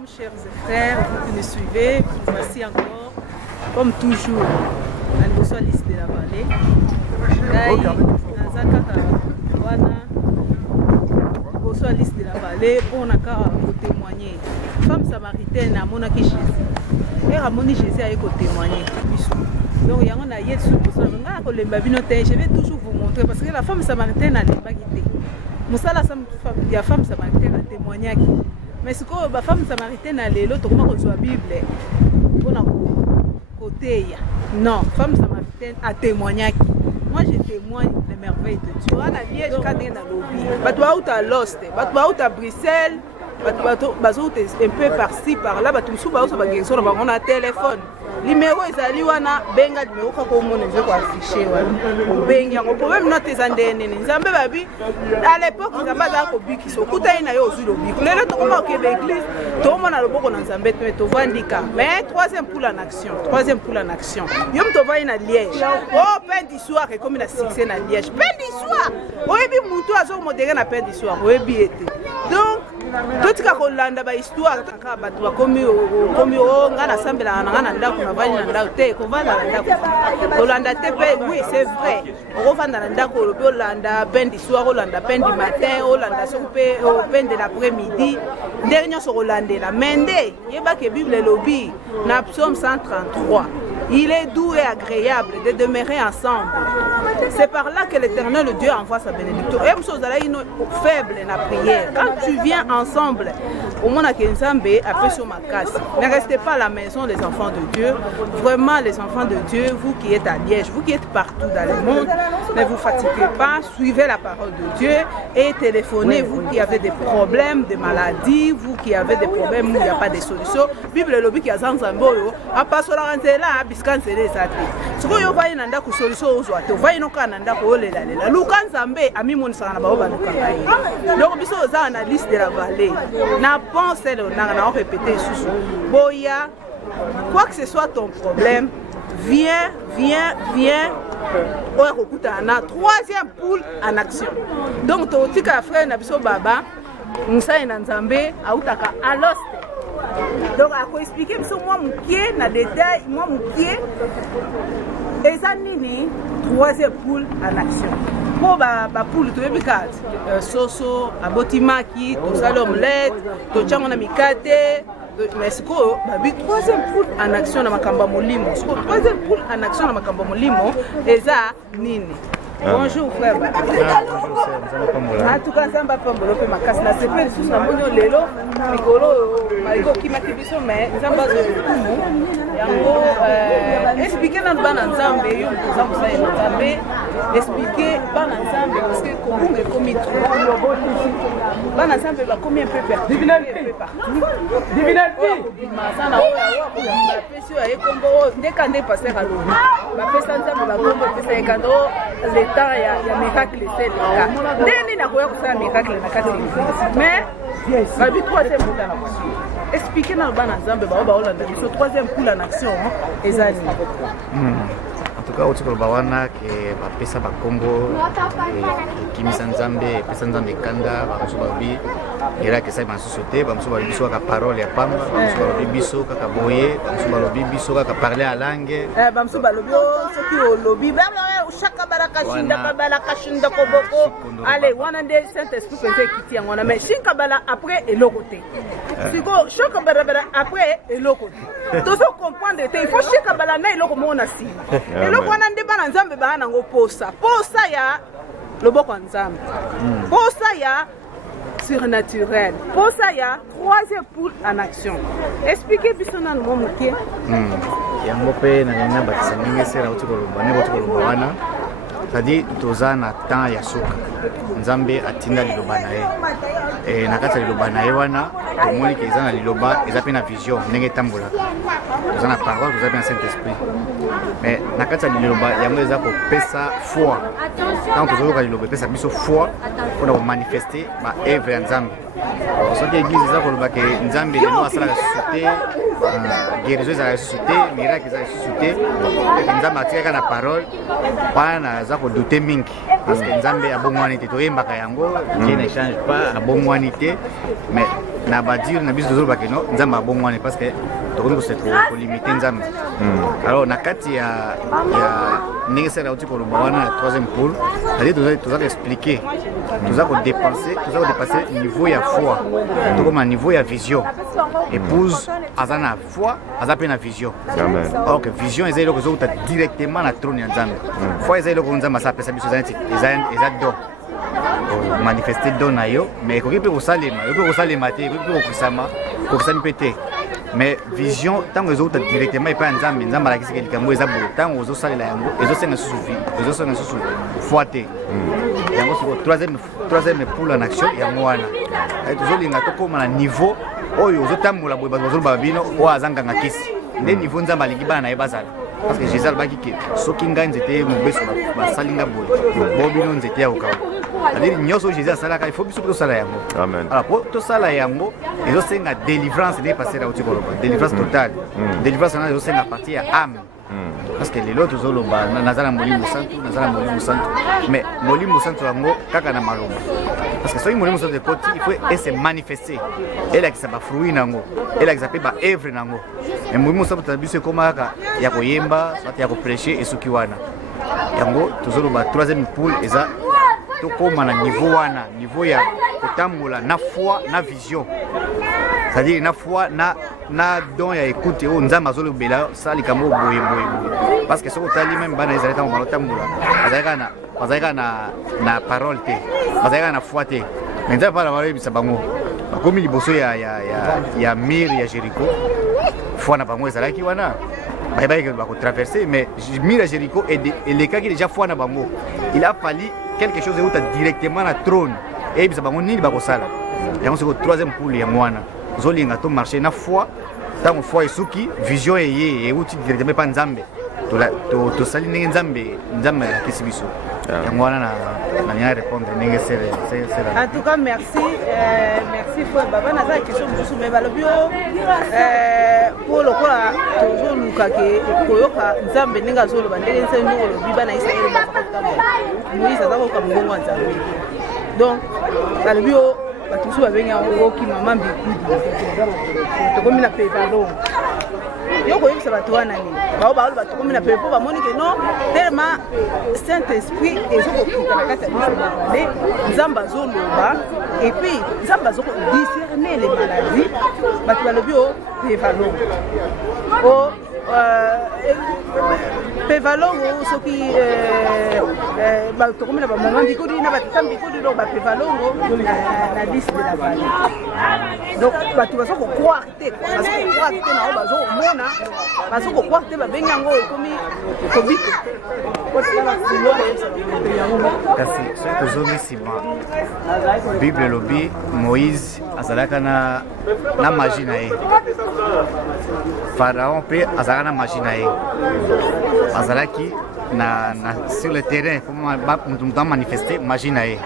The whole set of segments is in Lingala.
Shalom, chers frères, vous qui nous suivez, voici encore, comme toujours, la notion liste de la vallée. La liste de la vallée, on a qu'à témoigner. Femme samaritaine a mon Jésus. Et Ramoni Jésus a témoigné. Donc, il y a un aïe sur le je vais toujours vous montrer parce que la femme samaritaine a pas quitté. Il y a femme samaritaine a témoigné. Mais ce que la femme samaritaine a l'autre, comment on soit Bible pour côté. Non, femme samaritaine a témoigné. Moi je témoigne des merveilles de Dieu. On a lié jusqu'à dans le lobby. Bateau out à Lost, bateau out à Bruxelles, bateau un peu par-ci par-là, bateau sous bateau sur la on a téléphone. Numéro ezali wana benga numéro kako mona nzo ko afficher wana benga ngo problème note ezandene nzambe babi à l'époque nzamba za ko biki so kuta ina yo zulo biki lelo to koma ke l'église to mona loboko na nzambe to vandika mais troisième pour en action yom to va ina Liège oh pain d'histoire comme na succès na Liège pain d'histoire oyebi mutu azo modéré na pain d'histoire oyebi été donc tout ka kolanda ba histoire kaka batu ba komi ngana sambela ngana ndako na vali na ndako te ko vanda na ndako kolanda te pe oui c'est vrai on vanda na ndako lo landa pain d'histoire olanda pain du matin olanda sope pain de l'après-midi dernier so kolandela mende yeba ke bible lobi na psaume 133 il est doux et agréable de demeurer ensemble. C'est par là que l'Éternel, le Dieu, envoie sa bénédiction. Et une faible dans la prière. Quand tu viens ensemble, au monde à Kenzambe, après sur ma casse, ne restez pas à la maison, les enfants de Dieu. Vraiment, les enfants de Dieu, vous qui êtes à Liège, vous qui êtes partout dans le monde, ne vous fatiguez pas, suivez la parole de Dieu et téléphonez, vous qui avez des problèmes, des maladies, vous qui avez des problèmes où il n'y a pas de solution. Bible le lobby qui a Zanzambo, à passer la là, biscansele zate. Ce que vous voyez dans la solution aux autres, vous voyez dans la coléla. Lukan Zambé a mis mon sang à Baoba. Donc, nous sommes dans la liste de la vallée. N'a pensé, on a répété sous Boya, quoi que ce soit ton problème, viens. Troisième poule en action. Donc, tu as dit que frère Nabiso Baba, Moussa et Nzambé, a outaka à l'oste. Donc, à quoi expliquer, moi, mon pied, na détail, moi, mon pied, et ça, nini, troisième poule en action. Pour la poule, tu veux dire, soso, abotimaki, tout ça, l'omelette, tout ça, mon ami kate. Mais ce que troisième poule en action dans Makamba Molimo, troisième poule en action dans Makamba Molimo, et ça, nini. Bonjour frère. En tout cas, ça va pas me ma casse. La CP, sous la bonne lelo, Micolo, qui m'a dit mais ça va se expliquer dans le ban ensemble, expliquer ban ensemble parce que comment est commis trop. Ban ensemble va combien peu perdre. Divinité. Ça n'a pas sûr et combo dès qu'on est passé à l'eau. La personne ça va combo c'est cadeau. Il y a miracle, c'est le cas. Dès n'a pas fait un miracle dans la catégorie. Mais, la vie troisième poule en action. Expliquez dans le ban ensemble, ce troisième poule en action, les années. En tout cas, au Tiko Bawana, qui est Pesa Bakongo, Kimisa Nzambe, Pesa Nzambe Kanda, Bamsubabi, Ira que ça m'a sauté, Bamsubabi Biso, la parole et Pamba, Bamsubabi Biso, Kakaboye, Bamsubabi Biso, Kaka parler à langue. Bamsubabi, ce qui est au lobby, chaque barakashinda Koboko. Allez, on a des Saint-Esprit qui tient, on a mais Shinkabala après et l'autre côté. Chaque barabara après et l'autre côté. Tout ça comprendre, il faut Shinkabala et l'autre monde aussi. Et l'autre on a des bananes Nzambe bana ngo posa. Posa ya loboko Nzambe. Posa ya surnaturel. Posa ya troisième poule en action. Expliquez bisona le moment qui. Yango pe na nina bakisa ningi sera utikolo wana. C'est-à-dire toza na temps ya suka. Nzambe atinda liloba na ye. Na kati liloba na ye wana tomoni ke eza na liloba eza pe na vision ndenge tambola. Toza na parole, toza pe na Saint-Esprit. Mais na kati liloba yango eza ko pesa foi. Tant tozo ka liloba pesa biso foi pour manifester ba œuvre ya Nzambe. Soki église eza ko loba ke Nzambe lelo asala la société, guérison eza la société, miracle eza la société. Nzambe atika na parole wana za ko douter mingi parce que Nzambe a bon humanité to yembaka yango, Dieu ne change pas, a bon humanité mais na badire na biso tozoloba keno nzambe abongwane parce que tokomi kolimite nzambe. Alors na kati ya ndenge sera uti koloba wana na troisième pôle, c'est-à-dire toza expliquer, toza ko dépasser niveau ya foi, tokoma niveau ya vision. Épouse azana foi, azape na vision. Alors que vision eza eloko ezouta directement na trône ya nzambe. Foi eza eloko nzambe asapesa biso eza don. Manifester don na yo, mais ekoki mpe kosalema te, ekoki mpe kokisami mpe te. Mais vision ntango ezouta directement epai ya nzambe, nzambe alakisiki likambo eza boye, ntango ozosalela yango ezosenga susu foi te. Yango siko troisième poule en action yango wana tozolinga tokóma na niveau oyo ozotambola boye bato bazoloba bino oyo azanganga kisi nde niveau nzambe alingi bana na ye bazala. Parce que Jésus alobaki ke soki ngai nzete mobeso basalinga boye bo bino nzete ya kokawa. C'est-à-dire nyonso oyo Jésus asalaka il faut biso mpe tosala yango. Alors po tosala yango ezosenga délivrance nde passer auti koloba délivrance totale. Délivrance wana ezosenga partie ya âme. Parce que lelo tozoloba nazala molimo santo mais molimo santo yango kaka na maloba. Parce que soki molimo santo ekoti il faut se manifester elakisa bafruit nango elakisa mpe baevre nango. Mais molimo santo na biso ekoma kaka ya koyemba ya koprêcher esuki wana yango tozoloba troisième poule eza tokóma na niveau wana niveau ya kotambola na foi na vision. C'est-à-dire na foi na don ya écoute o nzambe azolobela sali kamo boye parce que soko tali même bana ezali tango balotambola bazalaka na parole te bazalaka na foi te mais nzambe pala balobisa bango bakomi liboso ya mire ya Jéricho foi na bango ezalaki wana bayebaki bakotraverser mais mire ya Jéricho elekaki déjà foi na bango. Il a fallu quelque chose euta directement na trône eyebisa bango nini bakosala yango siko troisième poule ya mwana zolinga to marcher na foi tango foi esuki vision eye euti directement pa nzambe tosali ndenge nzambe akisi biso yango wana na nia répondre ndenge sera. En tout cas merci foi baba naza question mosusu me balobi po lokola tozoluka ke koyoka nzambe ndenge azoloba ndenge nse ndenge olobi bana Israele bazakotambola Moïse azakoyoka mongongo ya nzambe donc balobi bato mosusu babengi yango okima mama mbikudi tokomi na pevalongo yo koyebisa bato wana nini bao baloba tokomi na pepo bamoni ke non tellement saint esprit ezokokita na kati ya biso nde nzambe azoloba et puis nzambe azokodiscerne les maladies bato balobi pevalongo pevalongo soki tokomi na bamama mbikudi na batata mbikudi donc bapevalongo na liste de la vallée. Donc bato bazokocroire te nao bazokomona bazokocroire te babengi yango ekomi kobiko kasi soki tozomi nsima bible elobi Moïse azalaka na magie na ye, Pharaon mpe azalaka na magie na ye, azalaki sur le terrain mutu amanifeste magie na ye.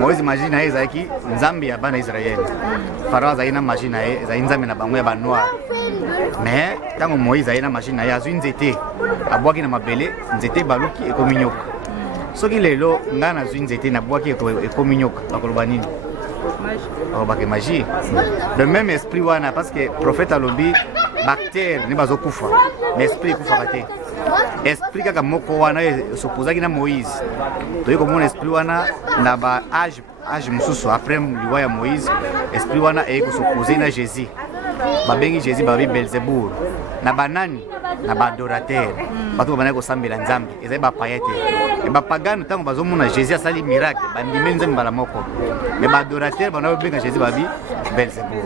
Moïse magie na ye ezalaki nzambe ya bana Israele, Pharaon azalaki na magie na ye ezalaki nzambe na bango ya banoir. Mais ntango Moïse azalaki na magie na ye azwi nzete abwaki na mabele, nzete baluki ekomi nyoka. Soki lelo ngai nazwi nzete nabwaki ekomi nyoka, bakoloba nini? Bakoloba magie. Le même esprit wana, parce que prophète alobi bactère ne bazokufa mais esprit ekufaka te. Esprit kaka moko wana s'opposaki na Moïse, toyei komona esprit wana na ba age mosusu après liwa ya Moïse. Esprit wana eyei kosopose na Jésus, babengi Jésus babi Belzebour, na banani na baadorateur, bato babandaki kosambela nzambe ezali bapaya te. Bapagano ntango bazomona Jésus asali miracle bandimi nzambe mbala moko, mais baadorateur bana babenga Jésus babi Belzebour.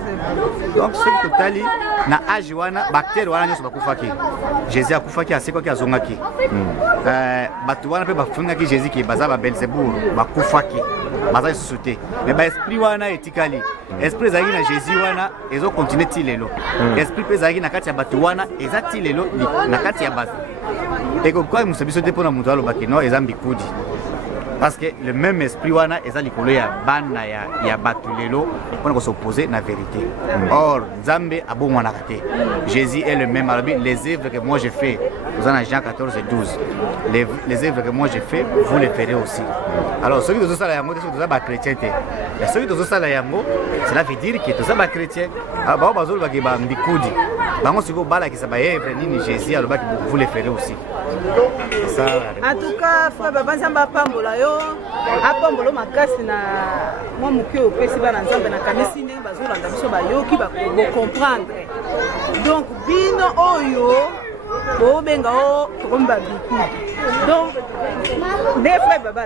Donc soki totali na age wana bactère wana nyonso bakufaki, Jésus akufaki asekwaki azongaki. Bato wana mpe bafungaki Jésus ke baza ba Belzebour bakufaki baza lisusu te, mais baesprit wana etikali. Esprit ezalaki na Jésus wana ezokontinue ti lelo, esprit mpe ezalaki na kati ya bato wana eza ti lelo na kati ya bato. Ekokoki mosa biso te mpona moto alobaki no eza mbikudi, parce que le même esprit wana eza likolo ya bana ya bato lelo mpona kosopose na vérité. Or nzambe abongwanaka te. Jésus est le même alobi les œuvres que moi je fais vous en Jean 14 et 12. Les œuvres que moi j'ai fait, vous les ferez aussi. Alors, ceux qui sont ça, c'est des chrétiens. Mais ceux qui sont ça, cela veut dire que tous les chrétiens, alors, Jésus, vous les ferez aussi. Ça, en tout cas, frère Baba Nzamba pambola yo, apambola makasi na moi muke opesi bana Nzambe na kanisi ndenge bazolanda biso bayoki ba comprendre. Donc bino oyo bobenga o tokomba biku. Donc des frères Baba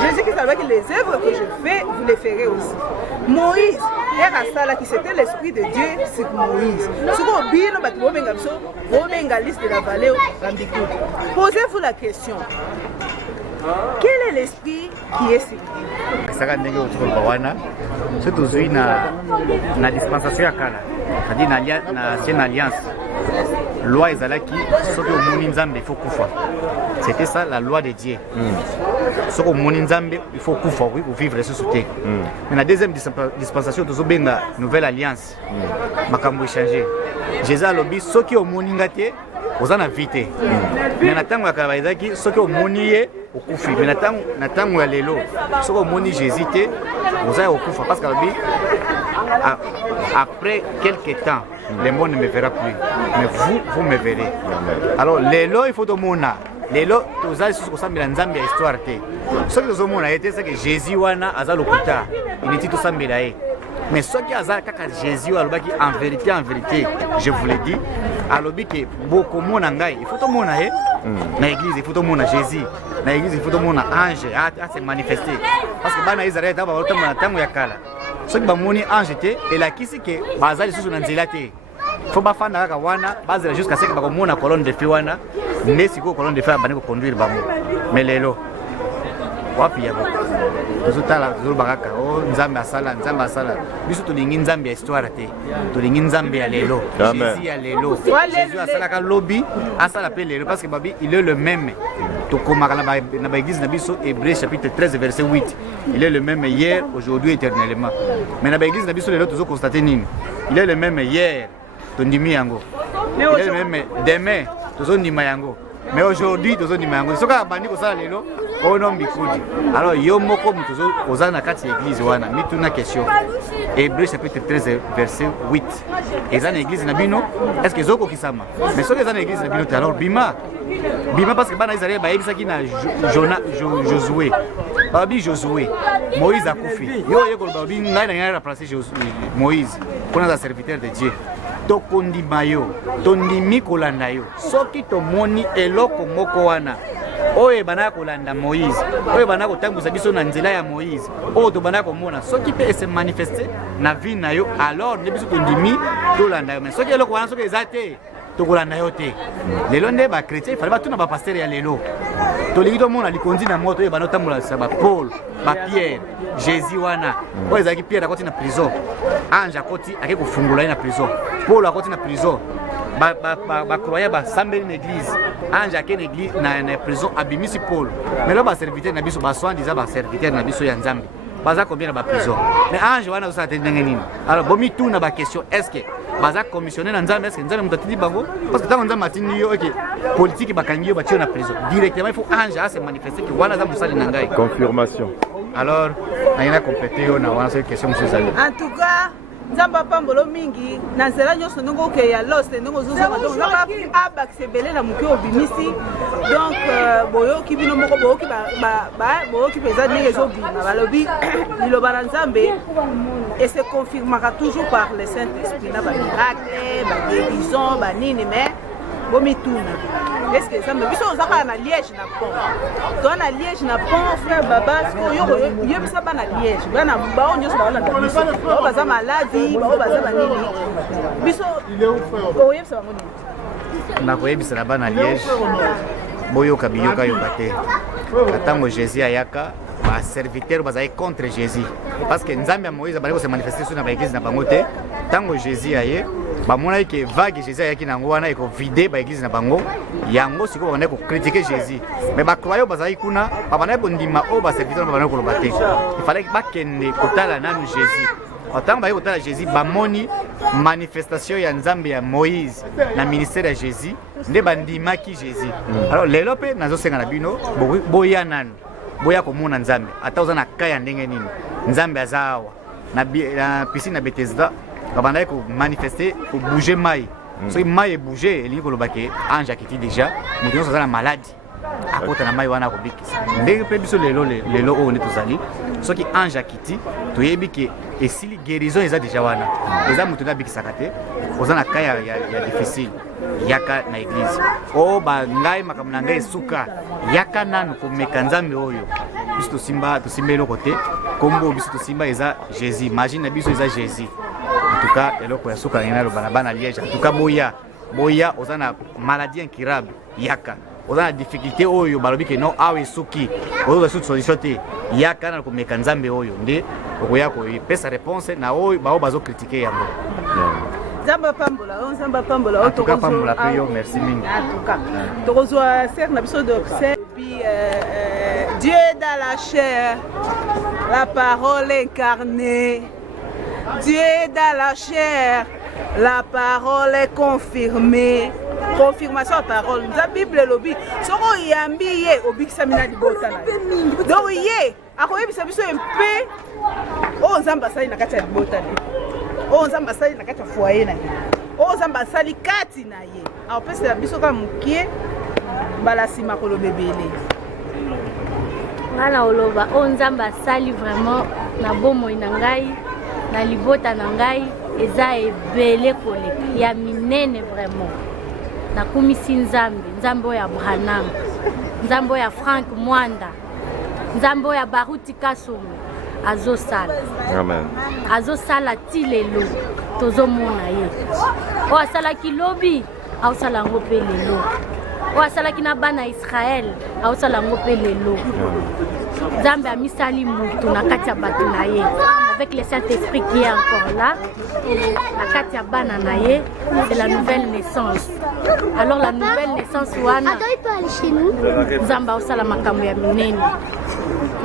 Jésus qui savait que les œuvres que je fais, vous les ferez aussi. Moïse, qui c'était l'esprit de Dieu sur Moïse. Liste de la vallée. Posez-vous la question. Quel est l'esprit qui est sur lui? C'est toujours une dispensation à Kala. C'est-à-dire une alliance. Loi ezalaki soki omoni Nzambe il faut kufa. C'était ça la loi de Dieu. Soki omoni Nzambe il faut kufa oui pour vivre ressuscité. Mais la deuxième dispensation tozobenga nouvelle alliance. Makambo échanger. Jésus alobi soki omoni ngate ozana vite. Mais na tango akaba ezaki soki omoni ye okufi. Mais na tango ya lelo soki omoni Jésus te ozaya okufa parce que alobi après quelques temps le monde ne me verra plus, mais vous me verrez. Alors, les lois, il faut tout le monde. Les lois, tous les choses que ça me l'ensemble histoire. Ce que tout le monde a été, c'est que Jésus wana azal okuta. Il était tout ça me l'a. Mais ce qui azal kaka Jésus en vérité, je vous l'ai dit, alors que beaucoup de monde ngai, il faut tout le monde na église, il faut tout le monde Jésus. Na église, il faut tout le monde ange à se manifester. Parce que bana Israël d'abord autant na tango ya kala. Ce qui va moni ange était et la qui c'est que bazali sous nanzela te faut pas faire na wana bazali jusqu'à ce que ba mona colonne de feu wana ne siko colonne de feu ba ne ko conduire ba mo mais lelo wapi yabo tozotala tozobaka o Nzambe asala biso tolingi Nzambe ya histoire te tolingi Nzambe ya lelo Jésus ya lelo Jésus asala ka lobby asala pe lelo parce que babi il est le même. Na ba église na biso Hébreux chapitre 13 verset 8. Il est le même hier, aujourd'hui, éternellement. Mais na ba église na biso lelo tozo constater nini. Il est le même hier, tondimi yango. Il est le même demain, tozo ndima yango. Mais aujourd'hui tozo ndima yango. Soka bandi ko sala lelo, ono mbikudi. Alors yo moko mutozo ozana kati église wana, mituna question. Hébreux chapitre 13 verset 8. Ezana église na bino, est-ce que zoko kisama? Mais soka ezana église na bino alors bima parce que bana Israël ba yebisaki na Josué. Babi Josué, Moïse a koufi. Yo yeko babi ngai na ngai remplacer Moïse pour un serviteur de Dieu. To kondima yo, tondimi kolanda yo. Soki to moni eloko moko wana. Oye bana kolanda Moïse. Oye bana kotambusa biso na nzela ya Moïse. O to bana komona soki pe se manifester na vie na yo alors ne biso tondimi to landa yo. Mais soki eloko wana soki ezate tokolanda yo te. Lelo nde ba chrétien il fallait ba tuna ba pasteur ya lelo. To ligi to mona likondi na moto e bana tambola sa ba Paul, ba Pierre, Jésus wana. Oyo ezaki Pierre akoti na prison. Ange akoti ake kufungula na prison. Paul akoti na prison. Ba croyant ba sambeli na église. Ange ake na église na prison abimisi Paul. Mais là ba serviteur na biso ba soin disant ba serviteur na biso ya Nzambe. Baza combien na prison. Mais ange wana ça tendenge nini. Alors bomi tout na ba question est-ce que baza commissionné na Nzambe est-ce que Nzambe mutati bango parce que tant Nzambe matini yo OK politique bakangi yo ba tio na prison. Directement il faut ange à se manifester que wana za musali na ngai. Confirmation. Alors na compléter yo na wana cette question monsieur Zali. En tout cas Nzamba pambolo mingi na nzela nyonso ndongo ke ya lost ndongo zozaka donc naka abakisebele na muke obimisi donc boyoki bino moko boyoki boyoki peza ndenge ezobima balobi liloba na Nzambe et se confirmera toujours par le Saint-Esprit na ba miracle ba guérison ba nini mais bomituna est-ce que ça me biso ozaka na Liège na pont to na Liège na pont frère Baba ko yo yebisa ba na Liège bana ba onyo so ba na biso ba baza maladi ba baza banini biso o yebisa ngoni na ko yebisa ba na Liège boyoka biyoka yokate atango Jésus ayaka ba serviteur bazai contre Jésus parce que Nzambe Moïse ba se manifester sur na église na bango te tango Jésus aye ba mona ke vague Jésus ayaki nango wana eko vider ba église na bango yango siko ba ko critiquer Jésus mais ba croyant bazai kuna ba bana ko ndima o ba serviteur ba bana ko lobate il fallait ba kende kotala nanu Jésus autant baye kotala Jésus bamoni manifestation ya nzambe ya Moïse na ministère ya Jésus nde bandimaki Jésus. Alors lelo pe nazosenga na bino boya nanu boya komona nzambe ata oza na kaya ndenge nini nzambe azawa na piscine na Bethesda babandaki ko manifester ko bouger mai soki mai ebouge elingi koloba ke ange akiti déjà moto nyonso aza na maladi akota na mai wana akobikisa ndenge mpe biso lelo oyo nde tozali soki ange akiti toyebi ke esili guérison eza déjà wana eza moto nde abikisaka te oza na ka ya difficile yaka na église o bangai makambo na ngai esuka yaka nanu komeka nzambe oyo biso tosimba eloko te kombo biso tosimba eza Jésus imagine na biso eza Jésus. En tout cas, eloko ya suka ngena loba na bana Liège. En tout cas, boya oza na maladie incurable yaka. Oza na difficulté oyo balobi ke non awe suki. Ozo solution solution te. Yaka na komeka nzambe oyo nde okoya ko pesa réponse na oyo bazo critiquer yango. Zamba pambola en tout cas pambola pe yo merci mingi. En tout cas. Tokozwa ser na biso d'observe puis Dieu dans la chair, la parole incarnée. Dieu est dans la chair, la parole est confirmée. Confirmation de la parole. La Bible est lobby. Soko yambi ye obikisa mina libota na. Donc ye akoyebisa biso mpe o nzamba sali na kati ya libota na. O nzamba sali na kati ya foyer na ye. O nzamba sali kati na ye. Apesa biso ka mukie bala sima ko lobebele. Ngana oloba o nzamba sali vraiment na bomo ina ngai. Na libota na ngai eza ebele koleka ya minene vraiment nakumisi nzambe oyo ya Branham, nzambe oyo ya Frank Mwanda, nzambe oyo ya Baruti Kasongo azosala. Amen. Azosala ti lelo tozomona ye oyo asalaki lobi aosala yango mpe lelo oyo asalaki na bana Israel aosala yango mpe lelo. Nzambe amisali mutu na kati ya bato na ye avec le Saint-Esprit qui est encore là. La kati ya bana na ye c'est la nouvelle naissance. Alors la nouvelle naissance wana Nzambe osala makambo ya minene.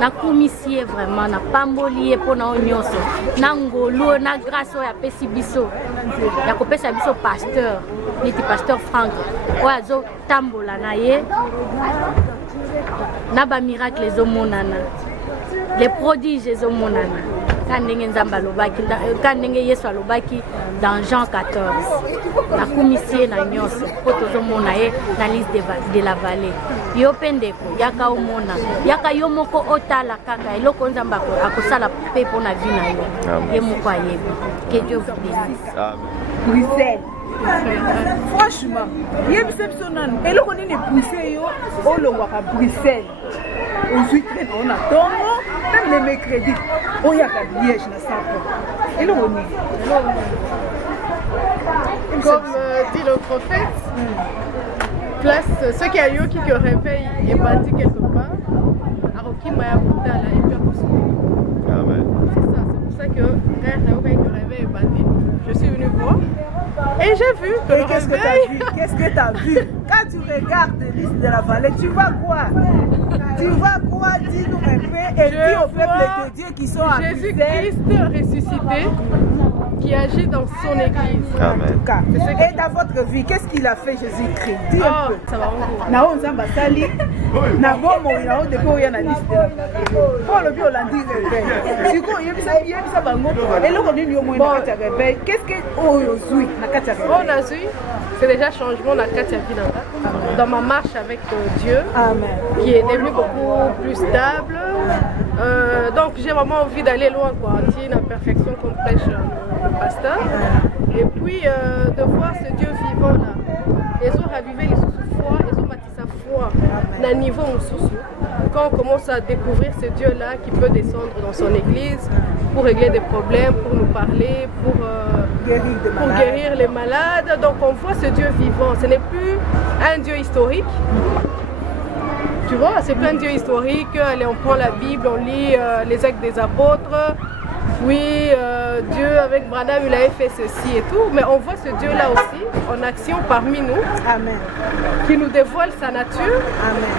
Nakumisi ye vraiment na pamboli ye pona onyonso na ngolo na grâce oyo apesi biso ya kopesa biso pasteur neti pasteur Frank oyo azotambola na ye na ba miracle ezomonana les prodiges ezomonana kandenge nzamba lobaki kandenge Yesu alobaki dans Jean 14 nakumisi na nyonso po tozomona ye na liste de la vallée yo pendeko yaka omona yaka yo moko otala kaka eloko nzamba akosala pe po na vie na yo ye moko ayebi que Dieu vous bénisse. Bruxelles. Franchement, yebisa biso nanu eloko nini poussé yo olongwaka Bruxelles ozwi train on a tongo même le mercredi oyaka Liège na sapo eloko nini comme dit le prophète place ce qui a eu qui réveille et bâti quelque part arokima ya kutala et puis Amen. c'est ça, c'est pour ça que frère Naoka qui réveille et bâti je suis venu voir et j'ai vu que le réveil... Qu'est-ce que tu as vu? Quand tu regardes liste de la vallée, tu vois quoi? Tu vois quoi? Dis-nous un peu et dis au peuple de Dieu qui sont à Jésus-Christ ressuscité qui agit dans son église. Amen. Et dans votre vie, qu'est-ce qu'il a fait Jésus-Christ? Dis un peu. Ça va encore. Nao nzamba sali na bomo nao de ko ya na liste de la vallée. Pour le bio landi réveil. Siko yebisa bango eloko nini yo moina kati ya réveil. Qu'est-ce que oyozui na kati ya réveil? On a vu, c'est déjà changement dans la dans ma marche avec Dieu. Amen. Qui est devenu beaucoup plus stable. Donc j'ai vraiment envie d'aller loin quoi, entier la perfection comme prêche le pasteur. Et puis de voir ce Dieu vivant là. Ils ont ravivé les sous-foi, ils ont bâti sa foi d'un niveau sous. Quand on commence à découvrir ce Dieu là qui peut descendre dans son église pour régler des problèmes, pour nous parler, pour guérir les malades. Donc on voit ce Dieu vivant, ce n'est plus un Dieu historique. Tu vois, c'est plus un Dieu historique, allez, on prend la Bible, on lit les actes des apôtres. Oui, Dieu avec Branham, il avait fait ceci et tout, mais on voit ce Dieu-là aussi en action parmi nous. Amen. Qui nous dévoile sa nature. Amen.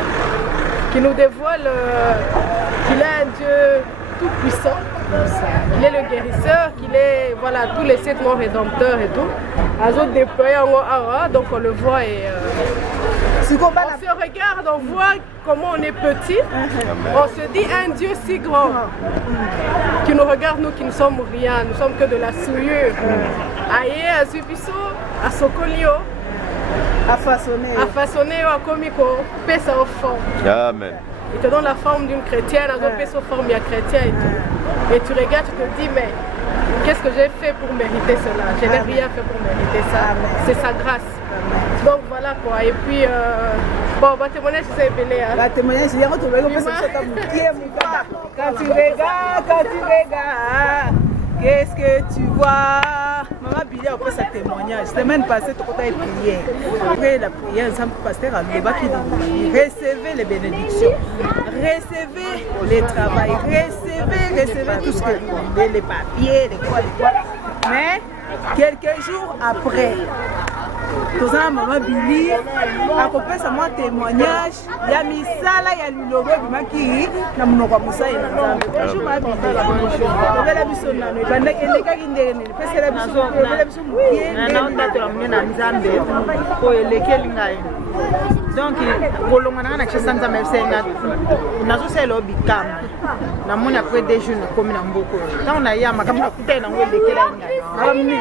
Qui nous dévoile qu'il est un Dieu tout puissant. qu'il est le guérisseur, qu'il est voilà, tous les 7 mois rédempteurs et tout. Azo déployé en aura, donc on le voit et on se regarde, on voit comment on est petit. On se dit un Dieu si grand qui nous regarde, nous qui ne sommes rien, nous sommes que de la souillure. Aïe, à Zubiso, à Sokolio. À façonner, à comico, pèse au fond. Amen. Il te donne la forme d'une chrétienne, à pèse au forme d'un chrétien et tout. Et tu regardes, tu te dis, mais qu'est-ce que j'ai fait pour mériter cela? Je n'ai rien fait pour mériter ça. C'est sa grâce. Donc voilà quoi. Et puis, bon, va témoigner sur ces bélés. Va témoigner sur quand tu regardes, qu'est-ce que tu vois? Maman Billy après sa témoignage. Semaine passée, tu as prié. Après la prière, le pasteur a dit recevez les bénédictions, recevez les travails, recevez tout ce que vous voulez, les papiers, les quoi. Mais quelques jours après, tout ça, maman Billy a coupé sa moi témoignage. Il y a mis ça là, il y a le logo du maquis. Na munoko musa ina nzambe. Bonjour ma Billy. Bela biso nano. Banda kende ka kindene. Pese la biso. Bela biso mukie. Na onda to amena nzambe. Ko elekeli ngai. Donc kolongana na chisanta mesenga. Nazo selo bikam. Na moni après des jours na komi na mboko. Tant na ya makambo kuta na ngwe elekeli ngai. Maramni.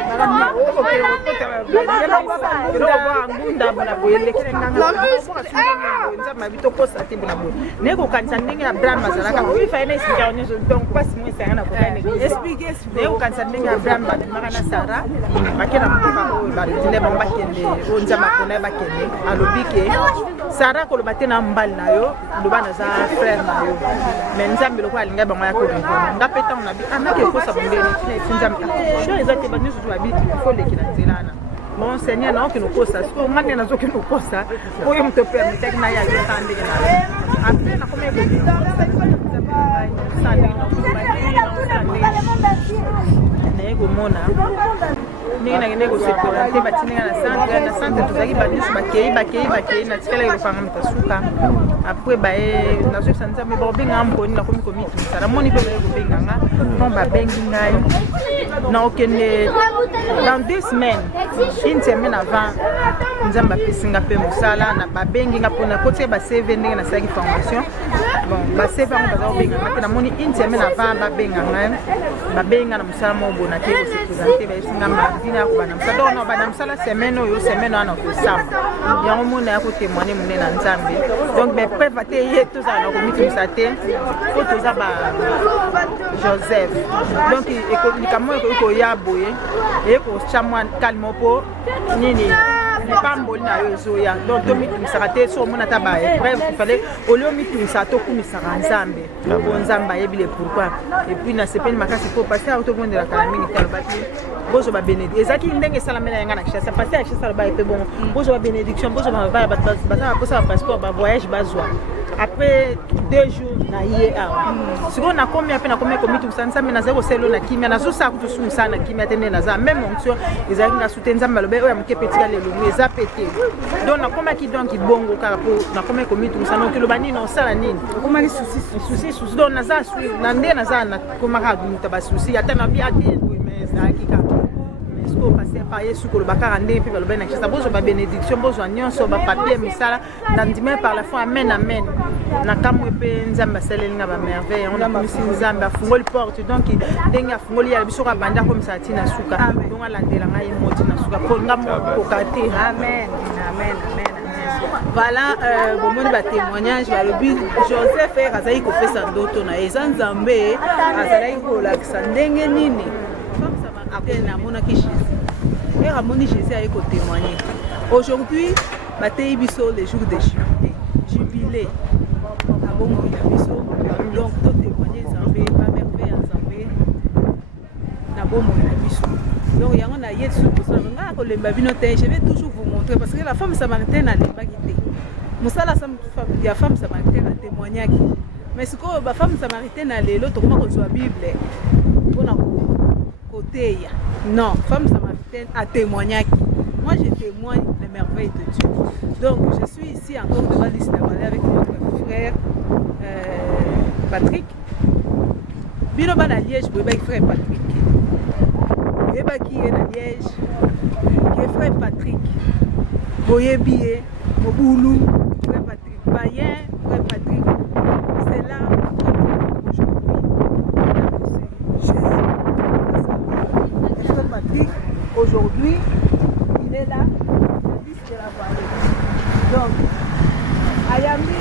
Sarah ko lobate na mbali na yo lobana za frère na yo mais nzambe lokwa linga bango ya ko ngapeta na bi anake ko sa bondeni nzambe cho ezate ba nyusu ba biti ko lekina nzelana mon seigneur na okino kosa so ngane na zokino kosa oyo mto permettre na ya tande na après na komé ko bita na ko mona ninga ngene ko sekurite batinga na centre tuzaki banisu bakei na tikala yo fanga mtasuka après bae na zo sanza me bo benga mboni na komi komiti sala moni pe ko benga nga on ba bengi ngai na okende dans 2 semaines une semaine avant nzamba pesinga pe musala na ba bengi nga pona kote ba CV ndenge na saki formation bon ba CV on ba benga nga na moni une semaine avant ba benga nga ba benga na musala mo bona ke ko se présenter ba singa ma na kubana msado na bana msala semaine oyo semaine ana ko samba yango mona ya ko témoigner mune na nzambe donc be prévate ye to za na ko mitu sate ko to za ba Joseph donc eko likamo eko ya boye eko chamwa kalmopo nini pamboli na yo zoya donc to mitu sate so mona ta ba épreuve il fallait au lieu mitu sato kumisa nzambe bo nzamba yebile pourquoi et puis na sepeni makasi po passer auto bonde la kalamini kalbaki bozo ba bénédiction ezaki ndenge salamela yanga na kishasa passer à kishasa ba ete bon bozo ba bénédiction bozo ba ba posa passeport ba voyage bazwa après 2 jours na ye awa siko na combien pe na combien komitu sansa me na zero selo na kimia na so sa kutu sunsa na kimia tene na za même onction ezaki na soutenza malobe oya mke petit le longo eza pété donc na combien ki donc bongo kaka po na combien komitu sana okilo bani na sala nini combien souci donc na za na nde na za na komaka dumita ba souci ata na bi ati mais ezaki kaka ko passer par Yesu ko bakara ndé pe baloba na kisa bozo ba bénédiction bozo nyonso ba papier misala ndandime par la foi amen amen na kamwe pe nzamba saleli nga ba merveille on a misi nzamba fungoli porte donc denga fungoli ya biso ka banda ko misati na suka donc ala ndela ngai moti na suka ko ngamo ko kate amen amen amen voilà bomoni ba témoignage ba lobi Joseph azali ko pesa ndoto na ezanzambe azali ko lakisa ndenge nini na monaki Jésus. Et Ramoni Jésus a témoigné. Aujourd'hui, Bataille Bisso, les jours de jubilé. Jubilé. Donc, tout témoigner Zambé, pas merveille en Zambé. Donc, il y a un aïe de soupe. Je vais toujours vous montrer parce que la femme samaritaine n'a pas quitté. La femme samaritaine a témoigné. Mais ce que la femme samaritaine a l'autre, comment on soit Bible. Non, femme samaritaine a témoigné. Moi, je témoigne les merveilles de Dieu. Donc, je suis ici encore devant l'Isle avec notre frère Patrick. bino bana Liège boyebaki frère Patrick boyebaki ye na Liège ke frère Patrick boyebi ye mobulu frère Patrick païen frère Patrick c'est là frère Patrick aujourd'hui il est là la liste de la vallée donc Ayami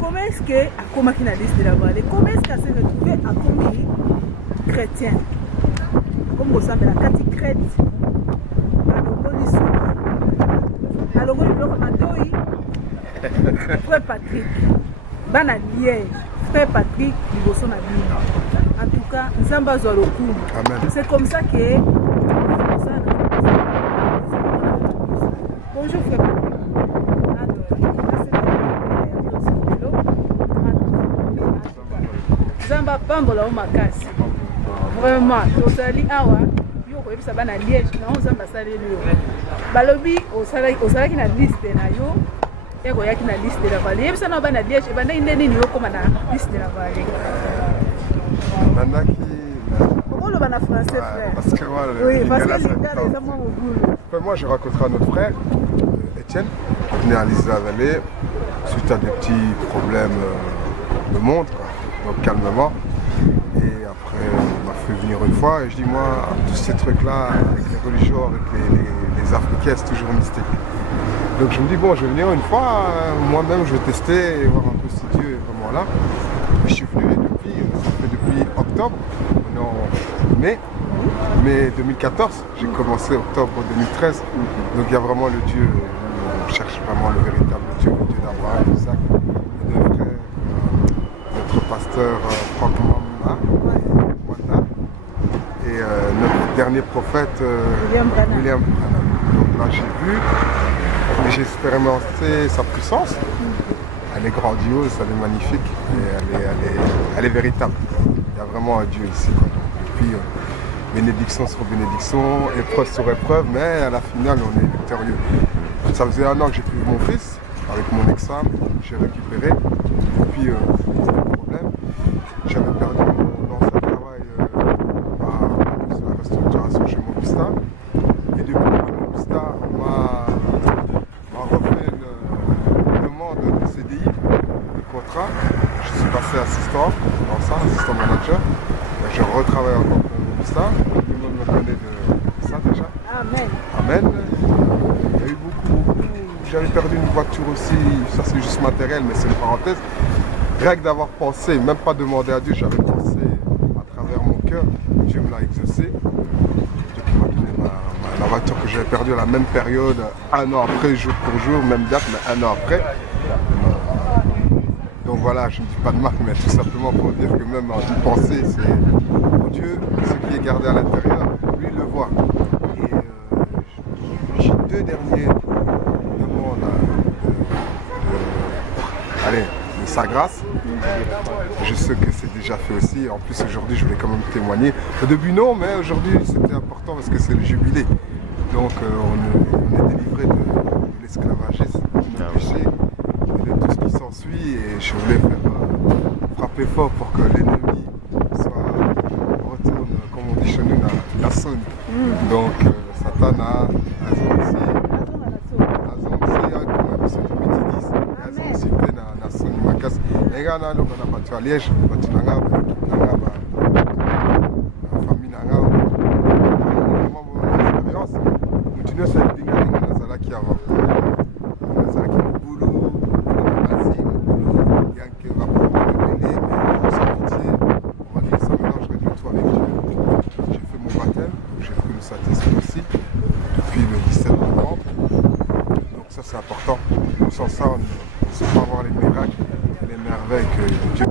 comment est-ce que Akoma qui na liste de la vallée, comment est-ce qu'elle s'est retrouvée à commis chrétien comme vous savez la carte crête à l'ogoli bloc matoi frère Patrick bana Liège frère Patrick liboso na bino en tout cas nzamba zo lokumu c'est comme ça que bonjour frère Patrick. Zamba pambola makasi vraiment tozali awa yo koyebisa bana Liège na Zamba saleli yo balobi osalaki na liste na yo ekoyaki na liste de la vallée yebisa na bana Liège ebanda inde nini yo koma na liste de la vallée bandaki oloba na français frère parce que moi oui parce que les gars moi j'ai rencontré un autre frère Étienne qui venait à l'Isle de la Vallée suite à des petits problèmes de montre quoi. Donc calmement, et après on m'a fait venir une fois et je dis moi tous ces trucs là avec les religions, avec les Africains c'est toujours mystique. Donc je me dis bon je vais venir une fois, moi-même je vais tester et voir un peu si Dieu est vraiment là. Et je suis venu depuis octobre, on est en mai 2014, j'ai commencé octobre 2013, donc il y a vraiment le Dieu, on cherche vraiment le véritable Dieu, le Dieu d'Abraham, d'Isaac, et de frères. Notre pasteur Franck Wanda et notre dernier prophète William Branham. Donc là j'ai vu et j'ai expérimenté sa puissance. Elle est grandiose, elle est magnifique et elle est véritable. Il y a vraiment un Dieu ici. Quoi. Depuis bénédiction sur bénédiction, épreuve sur épreuve, mais à la finale on est victorieux. Ça faisait 1 an que j'ai pris mon fils avec mon examen, j'ai récupéré. Et puis j'avais perdu mon ancien travail à la restructuration chez Mobista. Et depuis Mobista m'a refait une demande de CDI, de contrat. Je suis passé assistant dans ça, assistant manager. Et je retravaille encore pour Mobista. Tout le monde me connaît de ça déjà. Amen. Amen. Il y a eu beaucoup. J'avais perdu une voiture aussi, ça c'est juste matériel, mais c'est une parenthèse. Rien que d'avoir pensé, même pas demander à Dieu, j'avais pensé à travers mon cœur, Dieu me l'a exaucé. Dieu qui m'a donné la voiture que j'avais perdue à la même période, 1 an après, jour pour jour, même date, mais 1 an après. Donc voilà, je ne dis pas de marque, mais tout simplement pour dire que même en une pensée, c'est mon Dieu, ce qui est gardé à l'intérieur, lui il le voit. Et j'ai 2 dernières demandes de sa grâce. Je sais que c'est déjà fait aussi. En plus aujourd'hui je voulais quand même témoigner. Au début non, mais aujourd'hui c'était important parce que c'est le jubilé. Donc on est délivré de l'esclavagisme, du péché, et de tout ce qui s'ensuit. Et je voulais frapper fort pour que l'ennemi retourne, comme on dit chez nous, la sonne. Donc Satana, Nanga no kana batu Liège batu nanga famille nanga expérience continue ça dinga na sala qui avant na sala qui boulot yanke va prendre mais sortir on va dire ça mélangerait le tout avec Dieu. J'ai fait mon baptême, j'ai pris le Saint-Esprit aussi depuis le 17 novembre. Donc ça c'est important. Sans ça on ne sait pas voir les miracles. Merveille que Dieu,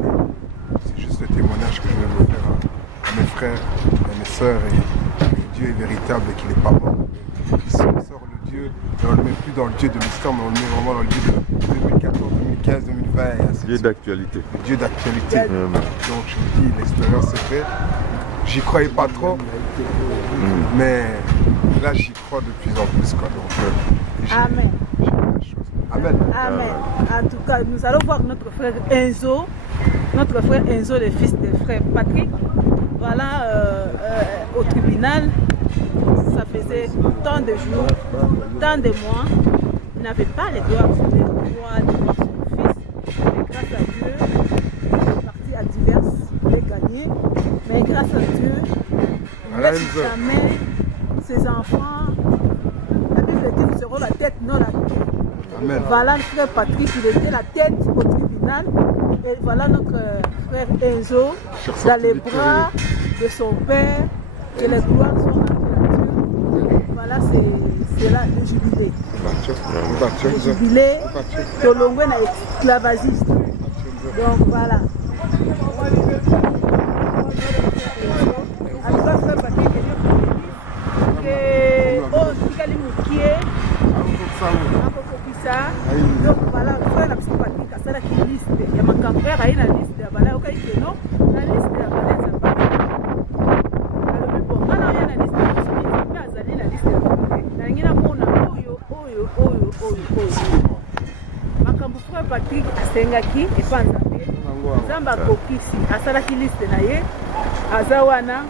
c'est juste le témoignage que je vais vous faire à mes frères, à mes sœurs, et que Dieu est véritable et qu'il n'est pas mort. Ici on sort le Dieu, et on ne le met plus dans le Dieu de l'histoire, mais on le met vraiment dans le Dieu de 2014, 2015, 2020 et ainsi de suite. Dieu d'actualité. Le Dieu d'actualité. Donc je vous dis, l'expérience est faite. j'y croyais pas trop, mais là j'y crois de plus en plus. Quoi. Donc, Amen. Amen. Amen. En tout cas, nous allons voir notre frère Enzo, le fils de frère Patrick. Voilà, au tribunal, ça faisait tant de jours, tant de mois. Il n'avait pas les droits de voir son fils. Mais grâce à Dieu, il est parti à diverses, il a gagné. Mais grâce à Dieu, il ne laisse jamais ses enfants. La Bible dit qu'ils seront la tête, non la queue. Amen. Voilà le frère Patrick, il était la tête au tribunal. Et voilà notre frère Enzo dans les bras de son père. Que les gloires sont rendues à Dieu. Voilà, c'est là le jubilé. Le jubilé, Tolongwe na esclavagiste. Donc voilà. En tout cas, frère Patrick, donc voilà, frère Patrick asalaki liste ya makambo oyo ayi na liste ya bala okai keno na liste ya bala eza alobi bon wana oyo na liste mpe azali na liste ya bala nalingi namona oyo makambo frère Patrick asengaki epa nzambe nzambe akokisi asalaki liste na ye aza wana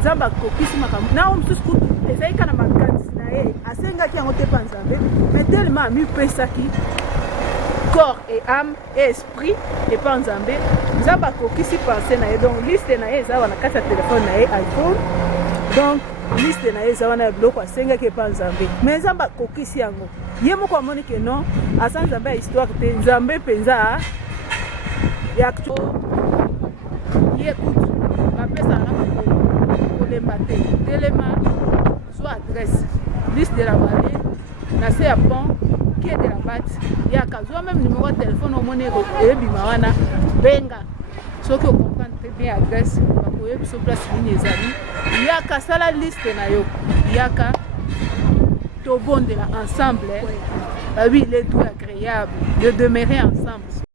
nzambe akokisi makambo na oyo mosusu kutu ezali kana makanisi na ye asengaki yango te mpa nzambe mais tellement amipesaki corps et âme et esprit et pas nzambe nzambe akokisi pensé na ye donc liste na ye eza wana kati ya telefone na ye iPhone donc liste na ye eza wana ya biloko asengaki epa nzambe mais nzambe akokisi yango ye moko amoni ke non aza nzambe ya histoire te nzambe mpenza ya ye kutu bapesaka kolemba te telema zwa adresse liste de la vallée na se ya pont qui est de la batte yaka zwa même numéro de téléphone omoni eyebima wana benga soki ocomprendre très bien adresse bakoyebi biso place nini ezali yaka sala liste na yo yaka tobondela ensemble oui il est tout agréable de demeurer ensemble